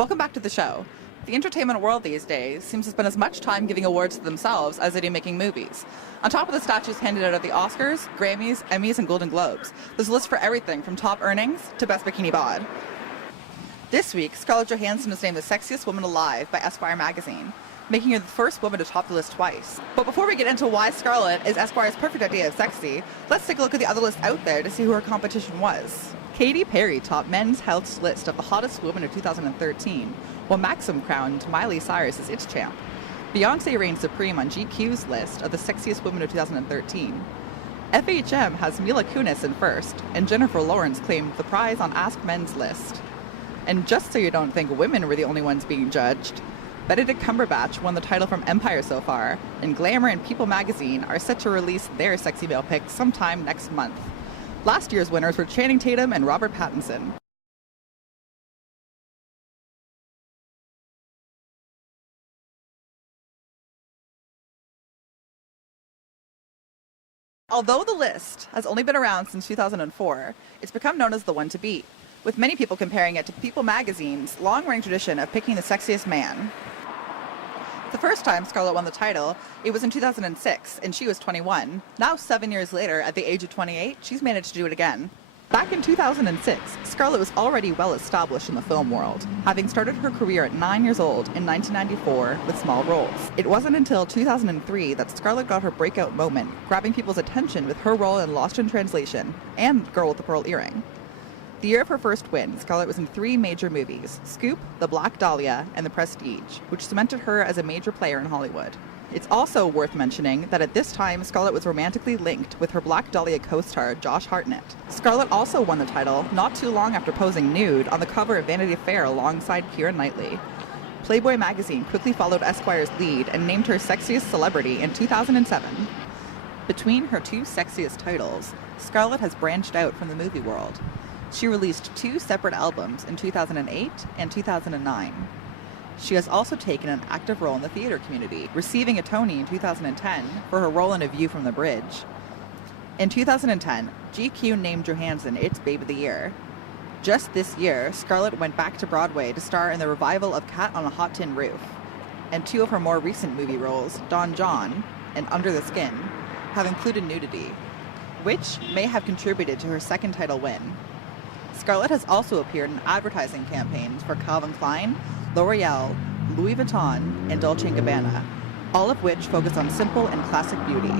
Welcome back to the show. The entertainment world these days seems to spend as much time giving awards to themselves as they do making movies. On top of the statues handed out at the Oscars, Grammys, Emmys, and Golden Globes, there's a list for everything from top earnings to best bikini bod. This week, Scarlett Johansson is named the sexiest woman alive by Esquire magazine, making her the first woman to top the list twice. But before we get into why Scarlett is Esquire's perfect idea of sexy, let's take a look at the other list out there to see who her competition was. Katy Perry topped Men's Health's list of the hottest women of 2013, while Maxim crowned Miley Cyrus as its champ. Beyoncé reigned supreme on GQ's list of the sexiest women of 2013. FHM has Mila Kunis in first, and Jennifer Lawrence claimed the prize on Ask Men's list. And just so you don't think women were the only ones being judged, Benedict Cumberbatch won the title from Empire so far, and Glamour and People magazine are set to release their sexy male picks sometime next month. Last year's winners were Channing Tatum and Robert Pattinson. Although the list has only been around since 2004, it's become known as the one to beat, with many people comparing it to People magazine's long-running tradition of picking the sexiest man. The first time Scarlett won the title, it was in 2006, and she was 21. Now, 7 years later, at the age of 28, she's managed to do it again. Back in 2006, Scarlett was already well established in the film world, having started her career at 9 years old in 1994 with small roles. It wasn't until 2003 that Scarlett got her breakout moment, grabbing people's attention with her role in Lost in Translation and Girl with the Pearl Earring. The year of her first win, Scarlett was in 3 major movies: Scoop, The Black Dahlia, and The Prestige, which cemented her as a major player in Hollywood. It's also worth mentioning that at this time, Scarlett was romantically linked with her Black Dahlia co-star Josh Hartnett. Scarlett also won the title not too long after posing nude on the cover of Vanity Fair alongside Keira Knightley. Playboy magazine quickly followed Esquire's lead and named her sexiest celebrity in 2007. Between her 2 sexiest titles, Scarlett has branched out from the movie world. She released 2 separate albums in 2008 and 2009. She has also taken an active role in the theater community, receiving a Tony in 2010 for her role in A View from the Bridge. In 2010, GQ named Johansson its Babe of the Year. Just this year, Scarlett went back to Broadway to star in the revival of Cat on a Hot Tin Roof, and 2 of her more recent movie roles, Don John and Under the Skin, have included nudity, which may have contributed to her second title win. Scarlett has also appeared in advertising campaigns for Calvin Klein, L'Oreal, Louis Vuitton, and Dolce & Gabbana, all of which focus on simple and classic beauty.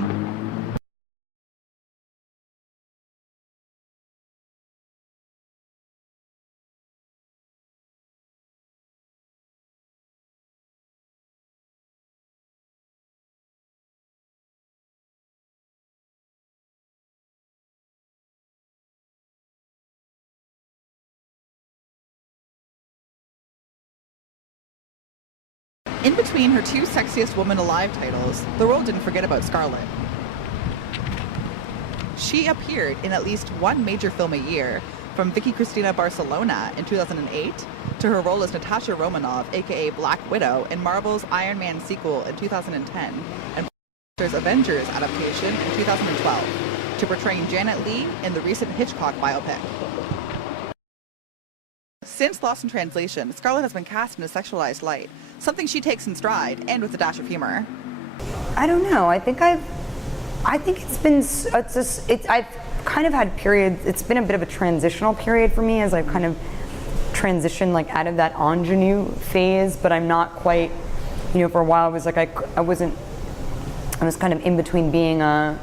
In between her 2 Sexiest Woman Alive titles, the world didn't forget about Scarlett. She appeared in at least 1 major film a year, from Vicky Cristina Barcelona in 2008 to her role as Natasha Romanoff, aka Black Widow, in Marvel's Iron Man sequel in 2010, and Avengers adaptation in 2012, to portraying Janet Leigh in the recent Hitchcock biopic. Since Lost in Translation, Scarlett has been cast in a sexualized light, something she takes in stride, and with a dash of humor. I don't know. I think I've kind of had periods. It's been a bit of a transitional period for me as I've kind of transitioned like out of that ingenue phase, but I'm not quite. For a while I was like I was kind of in between being a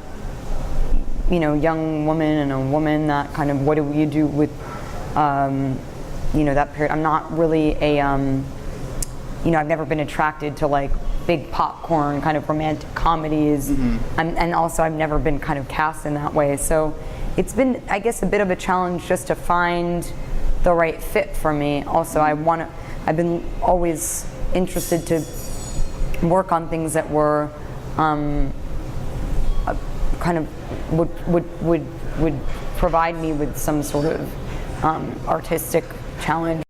young woman and a woman. That kind of, what do you do with that period. I'm not really a, I've never been attracted to like big popcorn kind of romantic comedies. Mm-hmm. And also I've never been kind of cast in that way. So it's been, I guess, a bit of a challenge just to find the right fit for me. Also, I've been always interested to work on things that were kind of would provide me with some sort of artistic challenge.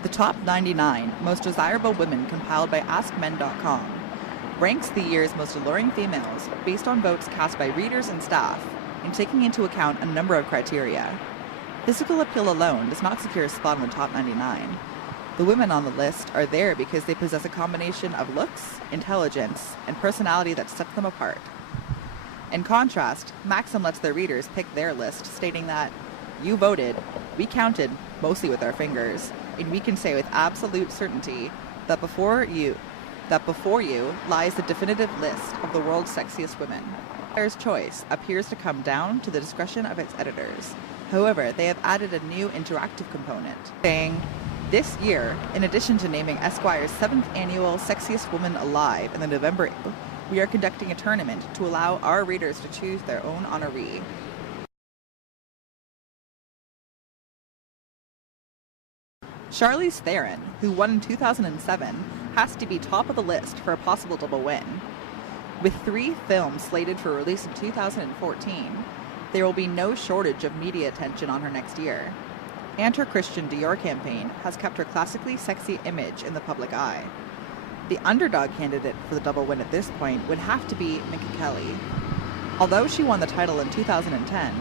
The top 99 most desirable women compiled by AskMen.com. ranks the year's most alluring females based on votes cast by readers and staff, and taking into account a number of criteria. Physical appeal alone does not secure a spot in the top 99. The women on the list are there because they possess a combination of looks, intelligence, and personality that sets them apart. In contrast, Maxim lets their readers pick their list, stating that, "You voted, we counted, mostly with our fingers, and we can say with absolute certainty that before you lies the definitive list of the world's sexiest women." Their choice appears to come down to the discretion of its editors. However, they have added a new interactive component, saying, "This year, in addition to naming Esquire's 7th annual Sexiest Woman Alive in the November issue, we are conducting a tournament to allow our readers to choose their own honoree." Charlize Theron, who won in 2007, has to be top of the list for a possible double win. With 3 films slated for release in 2014, there will be no shortage of media attention on her next year. And her Christian Dior campaign has kept her classically sexy image in the public eye. The underdog candidate for the double win at this point would have to be Minka Kelly. Although she won the title in 2010,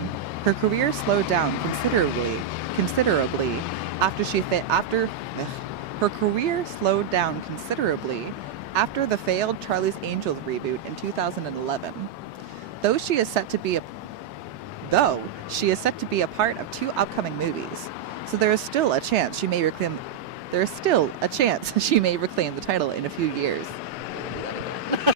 her career slowed down considerably after the failed Charlie's Angels reboot in 2011. Though she is set to be a part of 2 upcoming movies, so there is still a chance she may reclaim the title in a few years.